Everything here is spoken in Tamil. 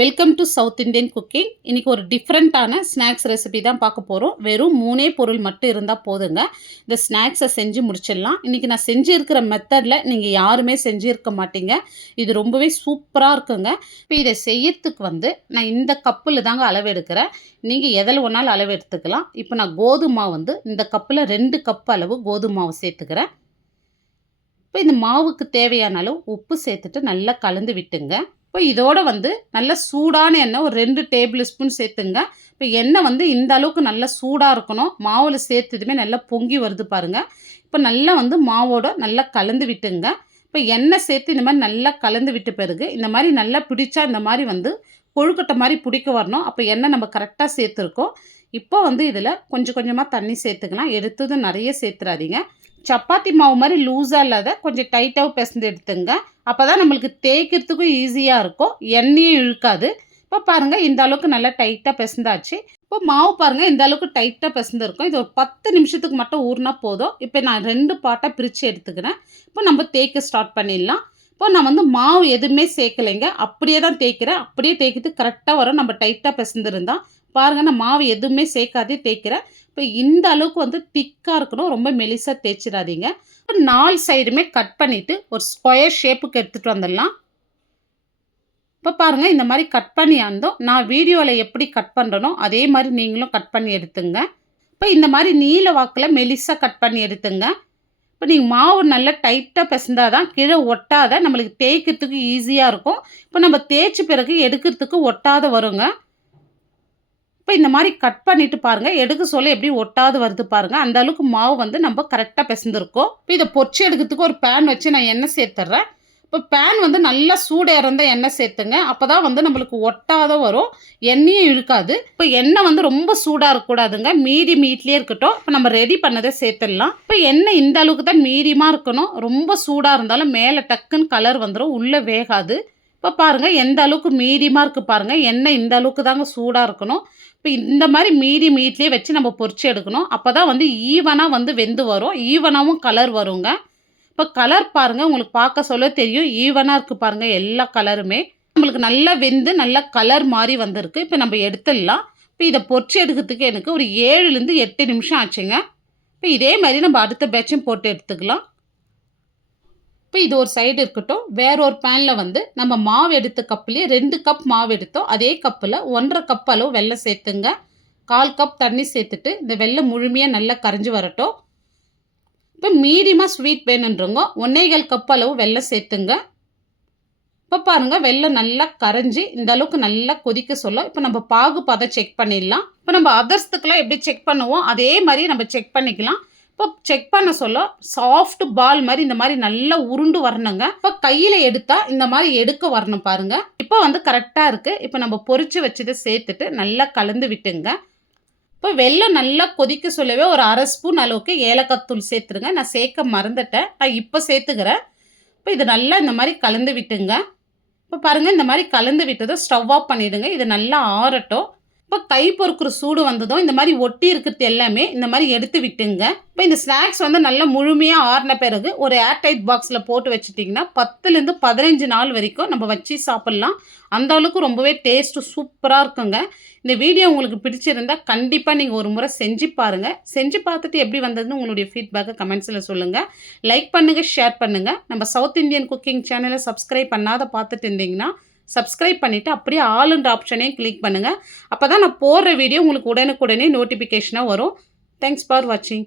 Welcome to south Indian cooking. இன்றைக்கி ஒரு டிஃப்ரெண்ட்டான ஸ்நாக்ஸ் ரெசிபி தான் பார்க்க போகிறோம். வெறும் 3 பொருள் மட்டும் இருந்தால் போதுங்க, இந்த ஸ்நாக்ஸை செஞ்சு முடிச்சிடலாம். இன்றைக்கி நான் செஞ்சுருக்கிற மெத்தடில் நீங்கள் யாருமே செஞ்சுருக்க மாட்டீங்க. இது ரொம்பவே சூப்பராக இருக்குங்க. இப்போ இதை செய்யறதுக்கு நான் இந்த கப்பில் தாங்க அளவு எடுக்கிறேன். நீங்கள் எதில் ஒன்றாலும் அளவு எடுத்துக்கலாம். இப்போ நான் கோதுமை மாவு இந்த கப்பில் 2 கப் அளவு கோதுமை மாவு சேர்த்துக்கிறேன். இப்போ இந்த மாவுக்கு தேவையான அளவு உப்பு சேர்த்துட்டு நல்லா கலந்து விட்டுங்க. இப்போ இதோட நல்ல சூடான எண்ணெய் ஒரு 2 டேபிள் ஸ்பூன் சேர்த்துங்க. இப்போ எண்ணெய் இந்த அளவுக்கு நல்லா சூடாக இருக்கணும். மாவில் சேர்த்ததுமே நல்லா பொங்கி வருது பாருங்கள். இப்போ நல்லா மாவோட நல்லா கலந்து விட்டுங்க. இப்போ எண்ணெய் சேர்த்து இந்த மாதிரி நல்லா கலந்து விட்ட பிறகு இந்த மாதிரி நல்லா பிடிச்சா இந்த மாதிரி கொழுக்கட்டை மாதிரி பிடிக்க வரணும். அப்போ எண்ணெய் நம்ம கரெக்டாக சேர்த்துருக்கோம். இப்போ இதில் கொஞ்சம் கொஞ்சமாக தண்ணி சேர்த்துக்கலாம். எடுத்ததும் நிறைய சேர்த்துறாதீங்க. சப்பாத்தி மாவு மாதிரி லூஸாக இல்லாத கொஞ்சம் டைட்டாகவும் பிசைந்து எடுத்துங்க. அப்போ தான் நம்மளுக்கு தேய்க்கிறதுக்கும் ஈஸியாக இருக்கும், எண்ணெயும் இழுக்காது. இப்போ பாருங்கள், இந்த அளவுக்கு நல்லா டைட்டாக பிசைந்தாச்சு. இப்போ மாவு பாருங்கள், இந்த அளவுக்கு டைட்டாக பிசைந்துருக்கும். இது ஒரு 10 நிமிஷத்துக்கு மட்டும் ஊறினா போதும். இப்போ நான் 2 பாட்டாக பிரித்து எடுத்துக்கிறேன். இப்போ நம்ம தேய்க்க ஸ்டார்ட் பண்ணிடலாம். இப்போ நான் மாவு எதுவுமே சேர்க்கலைங்க, அப்படியே தான் தேய்க்கிறேன். அப்படியே தேய்க்கிறதுக்கு கரெக்டாக வரும். நம்ம டைட்டாக பிசைந்துருந்தா பாருங்கள், நான் மாவு எதுவுமே சேர்க்காதே தேய்க்கிறேன். இப்போ இந்த அளவுக்கு திக்காக இருக்கணும், ரொம்ப மெலிசாக தேய்ச்சிடாதீங்க. 4 சைடுமே கட் பண்ணிவிட்டு ஒரு ஸ்கொயர் ஷேப்புக்கு எடுத்துகிட்டு வந்துடலாம். இப்போ பாருங்கள், இந்த மாதிரி கட் பண்ணி நான் வீடியோவில் எப்படி கட் பண்ணுறனோ அதே மாதிரி நீங்களும் கட் பண்ணி எடுத்துங்க. இப்போ இந்த மாதிரி நீல வாக்கில் மெலிசாக கட் பண்ணி எடுத்துங்க. இப்போ நீங்கள் மாவு நல்லா டைட்டாக பிசைந்தால் தான் கீழே ஒட்டாத, நம்மளுக்கு தேய்க்கிறதுக்கு ஈஸியாக இருக்கும். இப்போ நம்ம தேய்ச்ச பிறகு எடுக்கிறதுக்கு ஒட்டாத வருங்க. இப்போ இந்த மாதிரி கட் பண்ணிவிட்டு பாருங்கள், எடுக்க சொல்ல எப்படி ஒட்டாது வருது பாருங்கள். அந்த அளவுக்கு மாவு நம்ம கரெக்டாக பிசைந்துருக்கோம். இப்போ இதை பொரிச்சு எடுக்கிறதுக்கு ஒரு பேன் வச்சு நான் எண்ணெய் சேர்த்துட்றேன். இப்போ பேன் நல்லா சூடு இறந்த எண்ணெய் சேர்த்துங்க. அப்போ தான் நம்மளுக்கு ஒட்டாத வரும், எண்ணெயும் இழுக்காது. இப்போ எண்ணெய் ரொம்ப சூடாக இருக்கக்கூடாதுங்க, மீடியம் ஹீட்லேயே இருக்கட்டும். இப்போ நம்ம ரெடி பண்ணதை சேர்த்துடலாம். இப்போ எண்ணெய் இந்த அளவுக்கு தான் மீடியமாக இருக்கணும். ரொம்ப சூடாக இருந்தாலும் மேலே டக்குன்னு கலர் வந்துடும், உள்ளே வேகாது. இப்போ பாருங்கள், எந்த அளவுக்கு மீடியமாக இருக்குது பாருங்கள். எண்ணெய் இந்த அளவுக்கு தாங்க சூடாக இருக்கணும். இப்போ இந்த மாதிரி மீடியம் ஹீட்லேயே வச்சு நம்ம பொரிச்சு எடுக்கணும். அப்போ தான் ஈவனாக வெந்து வரும், ஈவனாகவும் கலர் வருங்க. இப்போ கலர் பாருங்கள், உங்களுக்கு பார்க்க சொல்ல தெரியும், ஈவனாக இருக்குது பாருங்கள். எல்லா கலருமே நம்மளுக்கு நல்லா வெந்து நல்லா கலர் மாதிரி வந்திருக்கு. இப்போ நம்ம எடுத்துடலாம். இப்போ இதை பொரிச்சு எடுக்கிறதுக்கு எனக்கு ஒரு 7லேருந்து 8 நிமிஷம் ஆச்சுங்க. இப்போ இதே மாதிரி நம்ம அடுத்த பேட்சும் போட்டு எடுத்துக்கலாம். இப்போ இது ஒரு சைடு இருக்கட்டும். வேற ஒரு பேனில் நம்ம மாவு எடுத்த கப்புலேயே 2 கப் மாவு எடுத்தோம். அதே கப்பில் 1.5 கப் அளவு வெல்லம் சேர்த்துங்க. 1/4 கப் தண்ணி சேர்த்துட்டு இந்த வெல்லம் முழுமையாக நல்லா கரைஞ்சி வரட்டும். இப்போ மீடியமாக ஸ்வீட் வேணுன்றவங்க 1.25 கப் அளவு வெல்லம் சேர்த்துங்க. இப்போ பாருங்கள், வெல்லம் நல்லா கரைஞ்சி இந்த அளவுக்கு நல்லா கொதிக்க சொல்லும். இப்போ நம்ம பாகு பதம் செக் பண்ணிடலாம். இப்போ நம்ம அதர்ஸ்துக்கெலாம் எப்படி செக் பண்ணுவோம் அதே மாதிரி நம்ம செக் பண்ணிக்கலாம். இப்போ செக் பண்ண சொல்ல சாஃப்ட் பால் மாதிரி இந்த மாதிரி நல்லா உருண்டு வரணுங்க. இப்போ கையில் எடுத்தால் இந்த மாதிரி எடுக்க வரணும் பாருங்கள். இப்போ கரெக்டாக இருக்குது. இப்போ நம்ம பொரிச்சு வச்சதை சேர்த்துட்டு நல்லா கலந்து விட்டுங்க. இப்போ வெல்லம் நல்லா கொதிக்க சொல்லவே ஒரு 1/2 ஸ்பூன் அளவுக்கு ஏலக்காய் தூள் சேர்த்துருங்க. நான் சேர்க்க மறந்துட்டேன், நான் இப்போ சேர்த்துக்கிறேன். இப்போ இது நல்லா இந்த மாதிரி கலந்து விட்டுங்க. இப்போ பாருங்கள், இந்த மாதிரி கலந்து விட்டதும் ஸ்டவ் ஆஃப் பண்ணிவிடுங்க. இது நல்லா ஆறட்டும். இப்போ கை பொறுக்கிற சூடு வந்ததும் இந்த மாதிரி ஒட்டி இருக்கிறது எல்லாமே இந்த மாதிரி எடுத்து விட்டுங்க. இப்போ இந்த ஸ்நாக்ஸ் நல்லா முழுமையாக ஆறின பிறகு ஒரு ஏர்டைட் பாக்ஸில் போட்டு வச்சுட்டிங்கன்னா 10லேருந்து 15 நாள் வரைக்கும் நம்ம வச்சு சாப்பிட்லாம். அந்த அளவுக்கு ரொம்பவே டேஸ்ட்டு சூப்பராக இருக்குங்க. இந்த வீடியோ உங்களுக்கு பிடிச்சிருந்தால் கண்டிப்பாக நீங்கள் ஒரு முறை செஞ்சு பாருங்கள். செஞ்சு பார்த்துட்டு எப்படி வந்ததுன்னு உங்களுடைய ஃபீட்பேக்கை கமெண்ட்ஸில் சொல்லுங்கள். லைக் பண்ணுங்கள், ஷேர் பண்ணுங்கள். நம்ம சவுத் இந்தியன் குக்கிங் சேனலை சப்ஸ்கிரைப் பண்ணாத பார்த்துட்டு இருந்தீங்கன்னா சப்ஸ்கிரைப் பண்ணிவிட்டு அப்படியே ஆளுன்ற ஆப்ஷனையும் கிளிக் பண்ணுங்கள். அப்போ தான் நான் போடுற வீடியோ உங்களுக்கு உடனுக்குடனே நோட்டிஃபிகேஷனாக வரும். தேங்க்ஸ் ஃபார் வாட்சிங்.